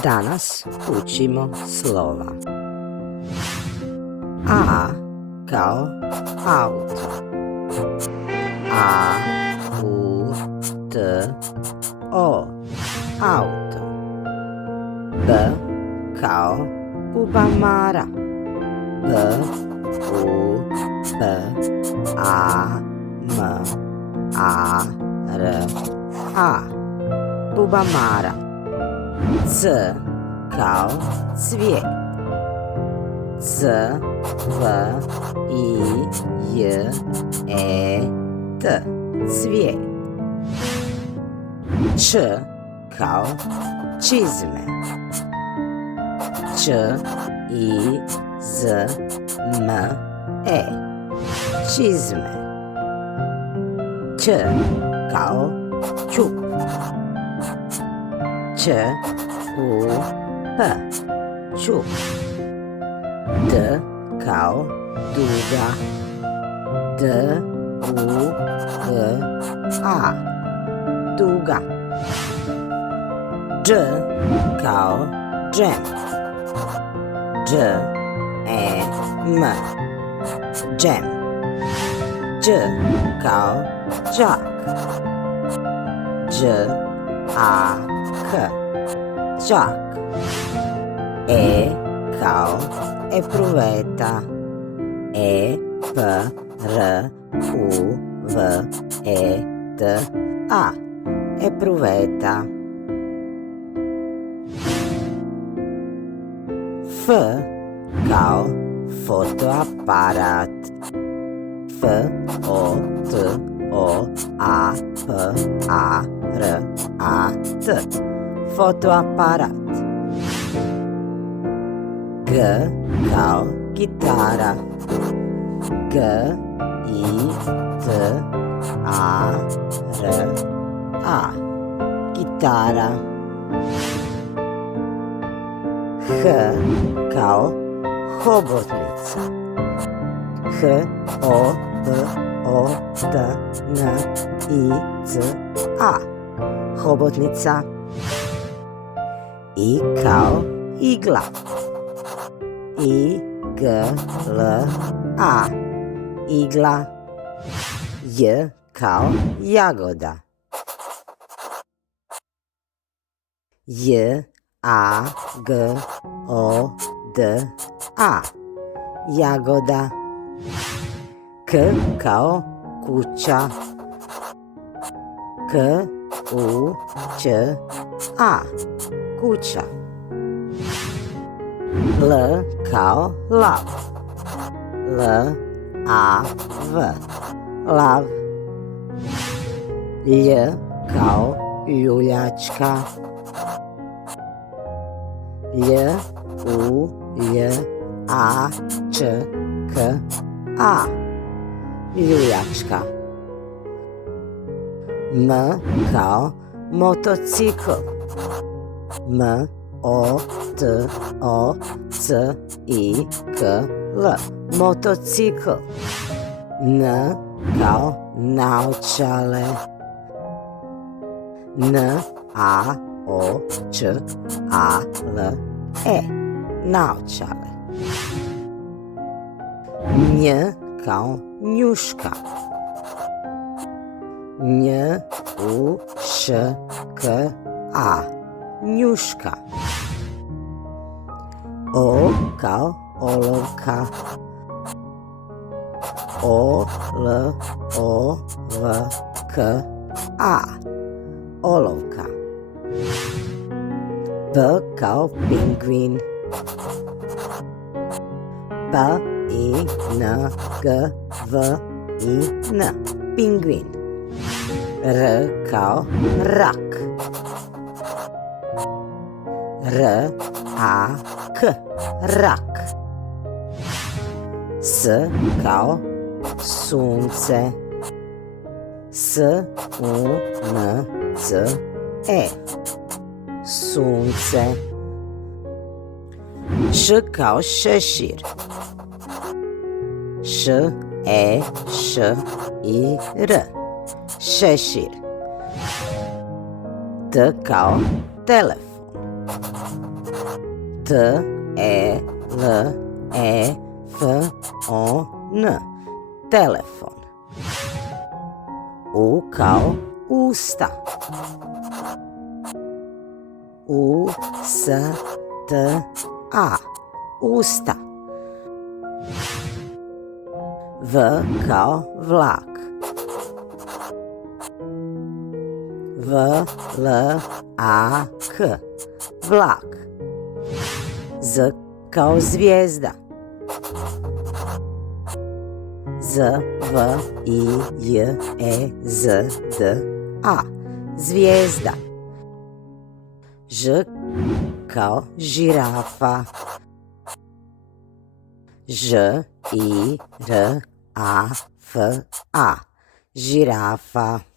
Danas učimo slova. A kao auto. A, U, T, O. Auto. B kao bubamara. B, U, B, A, M, A, R, A. Bubamara. C kao cvijet. C, V, I, J, E, T. Cvijet. Č kao čizme. Č, I, Z, M, E. Čizme. Č kao čuk. Č, U, P. Čuk. D kao duga. D, U, G, A. Duga. Đ kao džem. Đ, E, M. Džem. Đ kao đak. Đ, A, K. Đak. E kao epruveta. E, P, R, U, V, E, T, A. Epruveta. F kao fotoaparat. F, O, T, O, A, P, A, R, A, T. Fotoaparat. G kao gitara. G, I, T, A, R, A. Gitara. H kao hobotnica. H, O, B, O, T, N, I, C, A. Hobotnica. I kao igla. I, G, L, A. Igla. J kao jagoda. J, A, G, O, D, A. Jagoda. K kao kuća. K, U, Ć, A. Kuća. L kao lav. L, A, V. Lav. Lj kao ljuljačka. Lj, U, Lj, A, Č, K, A. Ljuljačka. M kao motocikl. M, O, T, O, C, I, K, L. Motocikl. N kao naočale. N, A, O, Č, A, L, E. Naočale. Nj kao njuška. Nj, U, Š, K, A. Njuška. O kao olovka. O, L, O, V, K, A. Olovka. P kao pingvin. P, I, N, G, V, I, N. Pingvin. R kao rak. R, A, K. Rak. S kao sunce. S, U, N, C, E. Sunce. Š kao šešir. Š, E, Š, I, R. Šešir. T kao telefon. T, E, L, E, F, O, N. Telefon. U kao usta. U, S, T, A. Usta. V kao vlak. V, L, A, K. Vlak. Z kao zvijezda. Z, V, I, J, E, Z, D, A. Zvijezda. Ž kao žirafa. Ž, I, R, A, F, A. Žirafa.